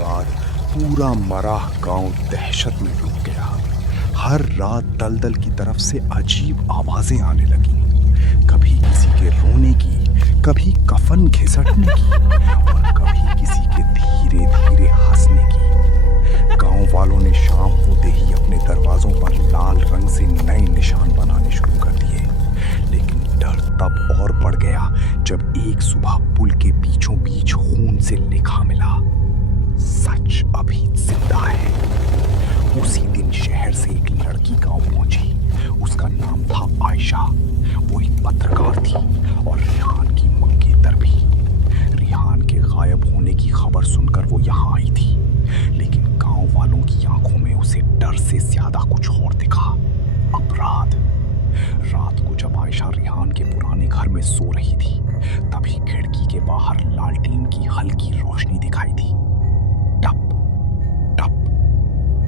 बाद पूरा मराह गांव दहशत में डूब गया। हर रात दलदल की तरफ से अजीब आवाजें आने लगीं। कभी किसी के रोने की, कभी कफन घिसटने की और कभी किसी के धीरे धीरे हंसने की। गांव वालों ने शाम होते ही अपने दरवाजों पर लाल रंग से नए निशान बनाने शुरू कर दिए। लेकिन डर तब और बढ़ गया जब एक सुबह पुल के बीचों बीच खून से लिखा मिला, सच अभी जिंदा है। उसी दिन शहर से एक लड़की गांव पहुंची। उसका नाम था आयशा। वो एक पत्रकार थी और रिहान की मंगेतर भी। रिहान के गायब होने की खबर सुनकर वो यहाँ आई थी, लेकिन गांव वालों की आंखों में उसे डर से ज्यादा कुछ और दिखा, अपराध। रात को जब आयशा रिहान के पुराने घर में सो रही थी, तभी खिड़की के बाहर लालटेन की हल्की रोशनी दिखाई दी। टप टप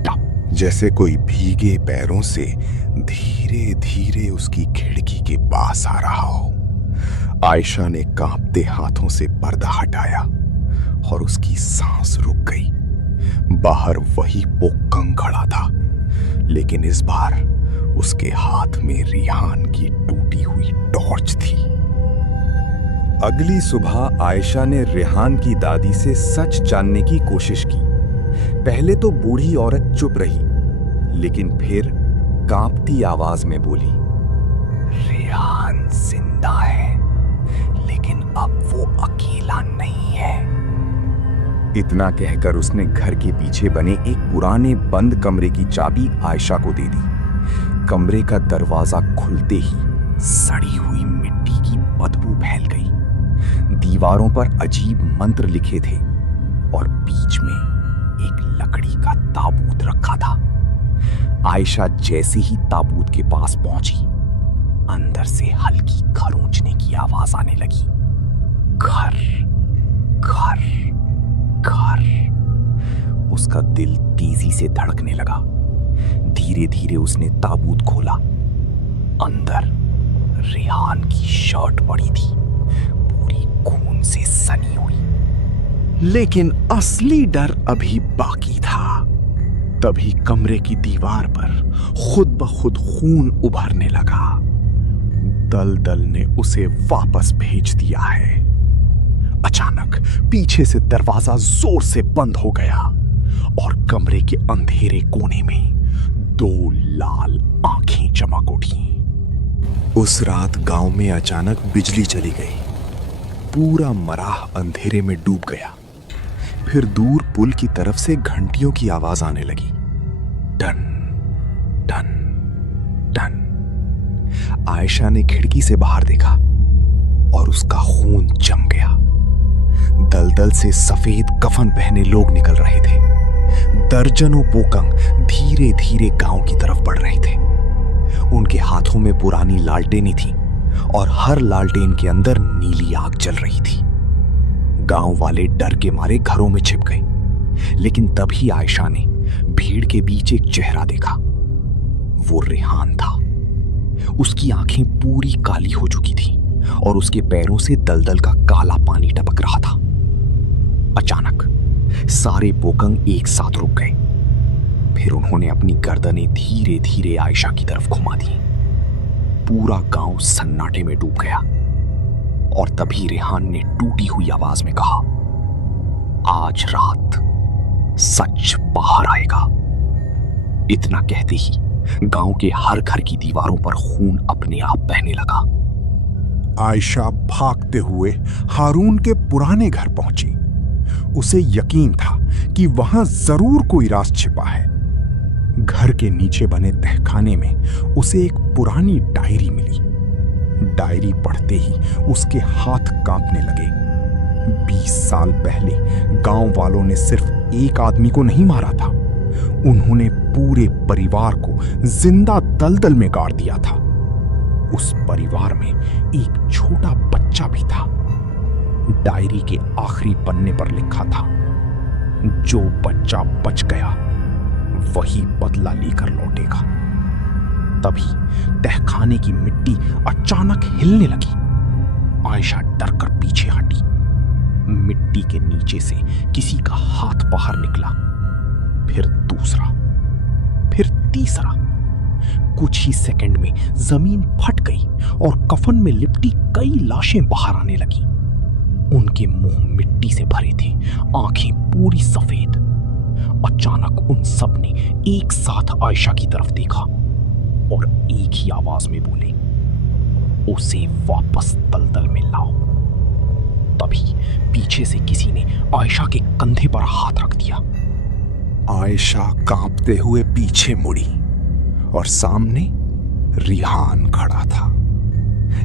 टप, जैसे कोई भीगे पैरों से धीरे धीरे उसकी खिड़की के पास आ रहा हो। आयशा ने कांपते हाथों से पर्दा हटाया और उसकी सांस रुक गई। बाहर वही पोक्कंग खड़ा था, लेकिन इस बार उसके हाथ में रिहान की टूटी हुई टॉर्च थी। अगली सुबह आयशा ने रिहान की दादी से सच जानने की कोशिश की। पहले तो बूढ़ी औरत चुप रही, लेकिन फिर कांपती आवाज में बोली, रिहान जिंदा है, लेकिन अब वो अकेला नहीं है। इतना कहकर उसने घर के पीछे बने एक पुराने बंद कमरे की चाबी आयशा को दे दी। कमरे का दरवाजा खुलते ही सड़ी हुई मिट्टी की बदबू फैल गई। दीवारों पर अजीब मंत्र लिखे थे और बीच में एक लकड़ी का ताबूत रखा था। आयशा जैसे ही ताबूत के पास पहुंची, अंदर से हल्की खरोंचने की आवाज आने लगी। घर घर घर। उसका दिल तेजी से धड़कने लगा। धीरे धीरे उसने ताबूत खोला। अंदर रिहान की शर्ट पड़ी थी, पूरी खून से सनी हुई। लेकिन असली डर अभी बाकी था। तभी कमरे की दीवार पर खुद ब खुद खून उभरने लगा। दलदल ने उसे वापस भेज दिया है। अचानक पीछे से दरवाजा जोर से बंद हो गया और कमरे के अंधेरे कोने में दो लाल आंखें चमक उठी। उस रात गांव में अचानक बिजली चली गई। पूरा मराह अंधेरे में डूब गया। फिर दूर पुल की तरफ से घंटियों की आवाज आने लगी, टन टन टन। आयशा ने खिड़की से बाहर देखा और उसका खून जम गया। दलदल से सफेद कफन पहने लोग निकल रहे थे। दर्जनों पोकंग धीरे धीरे गांव की तरफ बढ़ रहे थे। उनके हाथों में पुरानी लालटेनें थीं और हर लालटेन के अंदर नीली आग जल रही थी। गांव वाले डर के मारे घरों में छिप गए। लेकिन तभी आयशा ने भीड़ के बीच एक चेहरा देखा। वो रिहान था। उसकी आंखें पूरी काली हो चुकी थी और उसके पैरों से दलदल का काला पानी टपक रहा था। अचानक सारे पोकंग एक साथ रुक गए। फिर उन्होंने अपनी गर्दनें धीरे धीरे आयशा की तरफ घुमा दी। पूरा गांव सन्नाटे में डूब गया और तभी रिहान ने टूटी हुई आवाज में कहा, आज रात सच बाहर आएगा। इतना कहते ही गांव के हर घर की दीवारों पर खून अपने आप बहने लगा। आयशा भागते हुए हारून के पुराने घर पहुंची। उसे यकीन था कि वहां जरूर कोई राज छिपा है। घर के नीचे बने तहखाने में उसे एक पुरानी डायरी मिली। डायरी पढ़ते ही उसके हाथ कांपने लगे। 20 साल पहले गांव वालों ने सिर्फ एक आदमी को नहीं मारा था, उन्होंने पूरे परिवार को जिंदा दलदल में गाड़ दिया था। उस परिवार में एक छोटा बच्चा भी था। डायरी के आखिरी पन्ने पर लिखा था, जो बच्चा बच गया वही बदला लेकर लौटेगा। तभी तहखाने की मिट्टी अचानक हिलने लगी। आयशा डरकर पीछे हटी। मिट्टी मिट्टी के नीचे से किसी का हाथ बाहर निकला, फिर दूसरा, फिर तीसरा। कुछ ही सेकंड में जमीन फट गई और कफन में लिपटी कई लाशें बाहर आने लगी। उनके मुंह मिट्टी से भरे थे, आंखें पूरी सफेद। अचानक उन सब ने एक साथ आयशा की तरफ देखा और एक ही आवाज में बोले, उसे वापस दलदल में लाओ। तभी पीछे से किसी ने आयशा के कंधे पर हाथ रख दिया। आयशा कांपते हुए पीछे मुड़ी और सामने रिहान खड़ा था,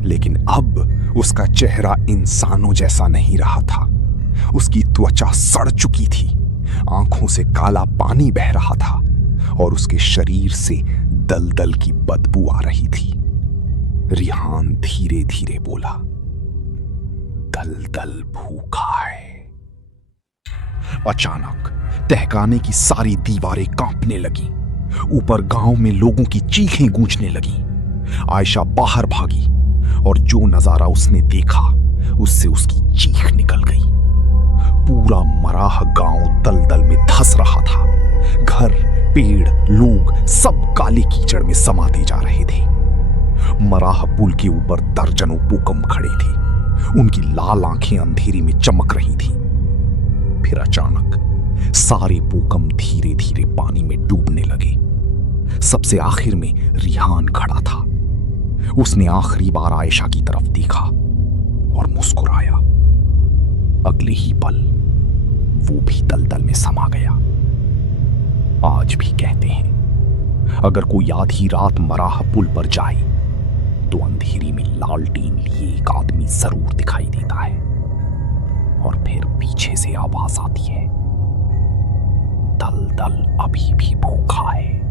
लेकिन अब उसका चेहरा इंसानों जैसा नहीं रहा था। उसकी त्वचा सड़ चुकी थी, आंखों से काला पानी बह रहा था और उसके शरीर से दलदल की बदबू आ रही थी। रिहान धीरे धीरे बोला, दलदल भूखा है। अचानक तहखाने की सारी दीवारें कांपने लगी। ऊपर गांव में लोगों की चीखें गूंजने लगी। आयशा बाहर भागी और जो नजारा उसने देखा उससे उसकी चीख निकल गई। पूरा मराह गांव दलदल में धंस रहा था। घर, पेड़, लोग सब काले कीचड़ में समाते जा रहे थे। मराह पुल के ऊपर दर्जनों पूकम खड़े थे। उनकी लाल आंखें अंधेरी में चमक रही थी। फिर अचानक सारे पूकम धीरे धीरे पानी में डूबने लगे। सबसे आखिर में रिहान खड़ा था। उसने आखिरी बार आयशा की तरफ देखा और मुस्कुराया। अगले ही पल वो भी दलदल में समा गया। आज भी कहते हैं, अगर कोई आधी रात मराह पुल पर जाए तो अंधेरी में लालटेन लिए एक आदमी जरूर दिखाई देता है और फिर पीछे से आवाज आती है, दलदल अभी भी भूखा है।